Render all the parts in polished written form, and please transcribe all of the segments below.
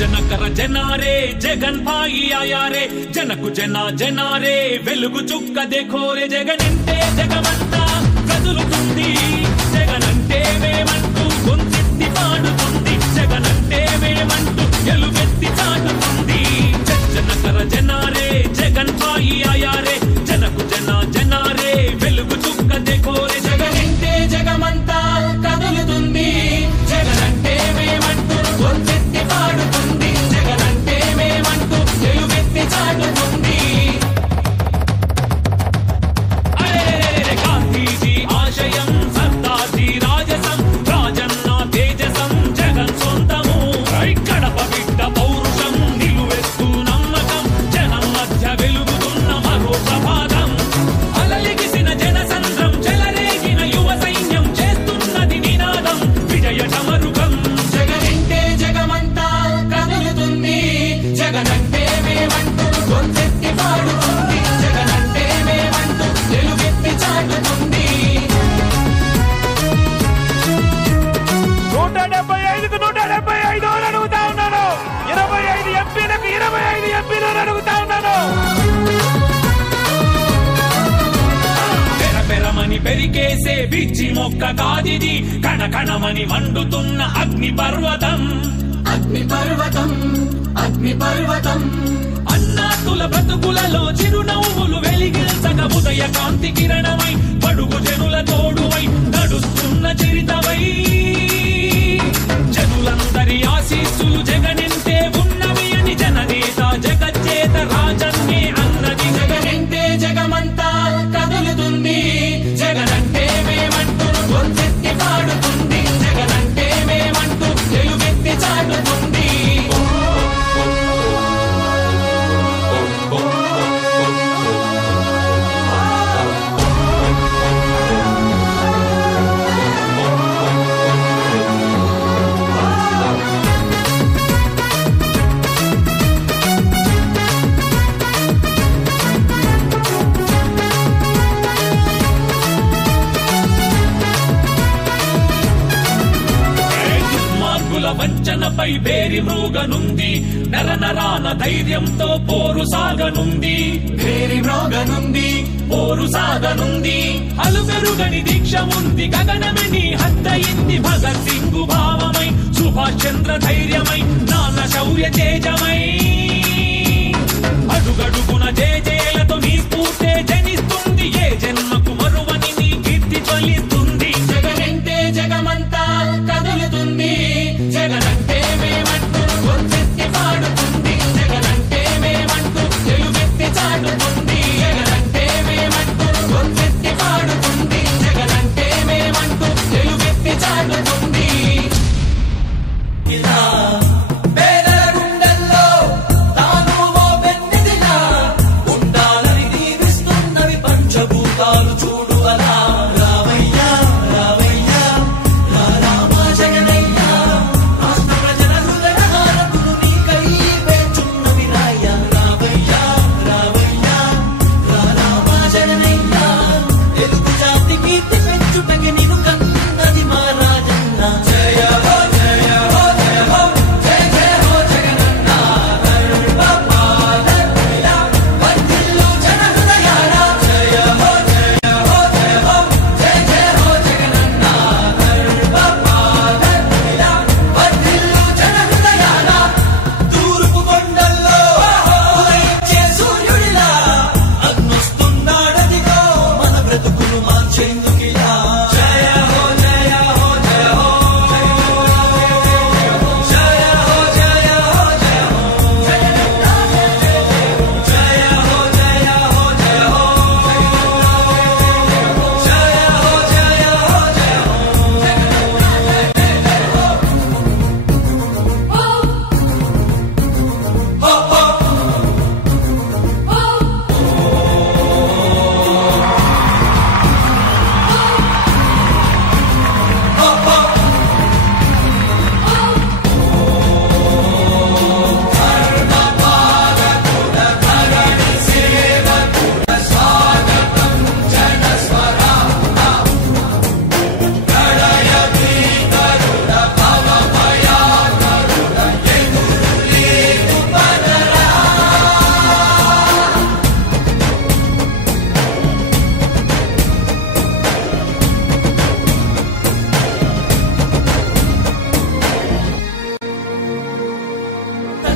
जनकर जनारे जगन भाई आया रे जनकु जना जनारे వెలుగు చుక్క देखो रे జగనంటే జగమంతా కదులుతుంది జగనంటే మేమంటూ గొంతెత్తి పాడుతుంది జగనంటే మేమంటూ ఎలుగెత్తి చాటుతుంది जनकर जनारे जगन भाई आया रे जनकु जना जनारे వెలుగు చుక్క देखो रे జగనంటే జగమంతా కదులుతుంది జగనంటే మేమంటూ గొంతెత్తి పాడుతుంది జగనంటే మేమంటూ ఎలుగెత్తి చాటుతుంది అరే గాంధీజీ ఆశయం సర్దార్జీ రాజసం రాజన్న తేజసం జగన్ సొంతము కడప బిడ్డ పౌరుషం నిలువెత్తు నమ్మకం జనం మధ్య వెలుగుతున్న మరో ప్రభాతం అలలిగిసిన జనసంద్రం చెలరేగిన యువ సైన్యం చేస్తున్నది నినాదం విజయ సమరుగం జగనంటే జగమంతా కదులుతుంది జగనంటే మేమంటూ గొంతెత్తి పాడుతుంది జగనంటే మేమంటూ ఎలుగెత్తి చాటుతుంది 175 అడుగుతా ఉన్నాను 25 ఎంపీలకు 25 ఎంపీలను అడుగుతా ఉన్నాను పెరపెరమని పెరికేసే బిచ్చి మొక్క కాదిది కణకణమని మండుతున్న అగ్ని పర్వతం అగ్ని పర్వతం అగ్ని పర్వతం అన్నాతుల బ్రతుకులలో చిరునవ్వులు వెలిగించక ఉదయ కాంతి కిరణమై పడుగు జనుల తోడువై నడుస్తున్న చరితవై జనులందరి ఆశీస్సులు జగనంటే ఉన్నవి అని జననేత జగజ్జేత రాజన్నే అన్నది జగనంటే జగమంతా కదులుతుంది జగనంటే మేమంటూ గొంతెత్తి పాడుతుంది జగనంటే మేమంటూ ఎలుగెత్తి చాటుతుంది వంచనపై బేరి మృగనుంది నరనరాన ధైర్యంతో పోరు సాగనుంది భేరి మ్రోగనుంది పోరు సాగనుంది అలుపెరుగని దీక్ష ఉంది గగనమని హద్దయింది భగత్ సింగ్ భావమై సుభాష్ చంద్ర ధైర్యమై నాన్న శౌర్య తేజమై అడుగడుగున జేజేలతో నీ స్ఫూర్తే జనిస్తుంది ఏ జన్మకు మరువని నీ కీర్తి ఫలిస్తుంది జగనంటే జగమంతా కదులుతుంది జగనంటే మేమంటూ గొంతెత్తి పాడుతుంది జగనంటే మేమంటూ ఎలుగెత్తి చాటుతుంది జగనంటే మేమంటూ గొంతెత్తి పాడుతుంది జగనంటే మేమంటూ ఎలుగెత్తి చాటుతుంది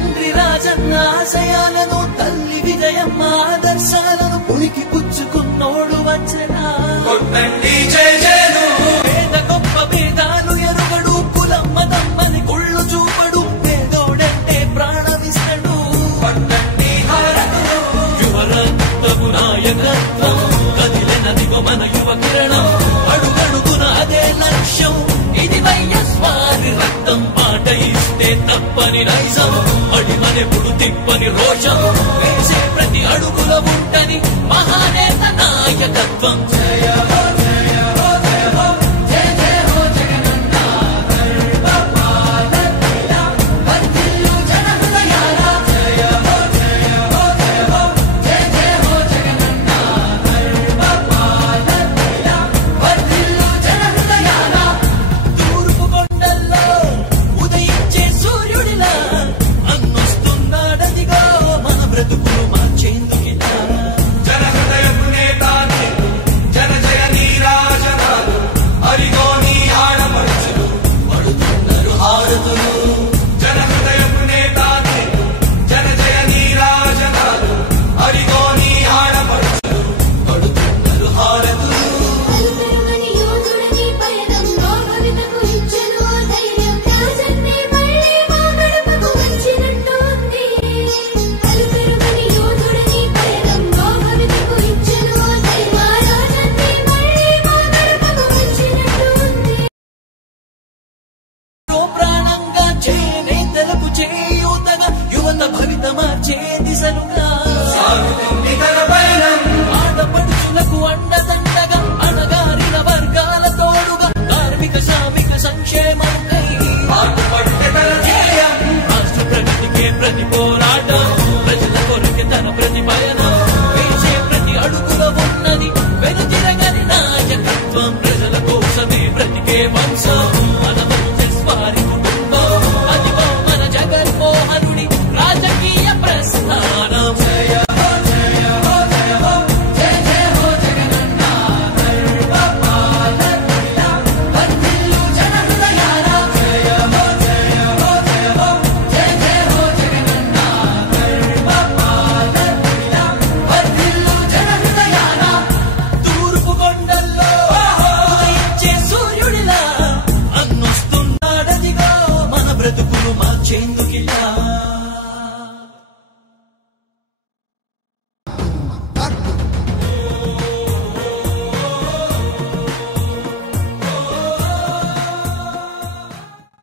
తండ్రి రాజన్న ఆశయాలను తల్లి విజయమ్మ ఆదర్శాలను ఉనికి పుచ్చుకున్నోడు వచ్చనా పేద గొప్ప భేదాలు ఎరుగడు కులం మతమ్మని కుళ్ళు చూపడు పేదోడంటే ప్రాణమిస్తడు యువరక్తము నాయకత్వం కదిలినదిగో మన యువ కిరణం అడుగడుగున అదే లక్ష్యం ఇది వైఎస్వారి రక్తం మాట ఇస్తే తప్పని నైజం అడిమనెప్పుడు తిప్పని రోషం వేసే ప్రతి అడుగులో ఉంటని మహానేత నాయకత్వం జయ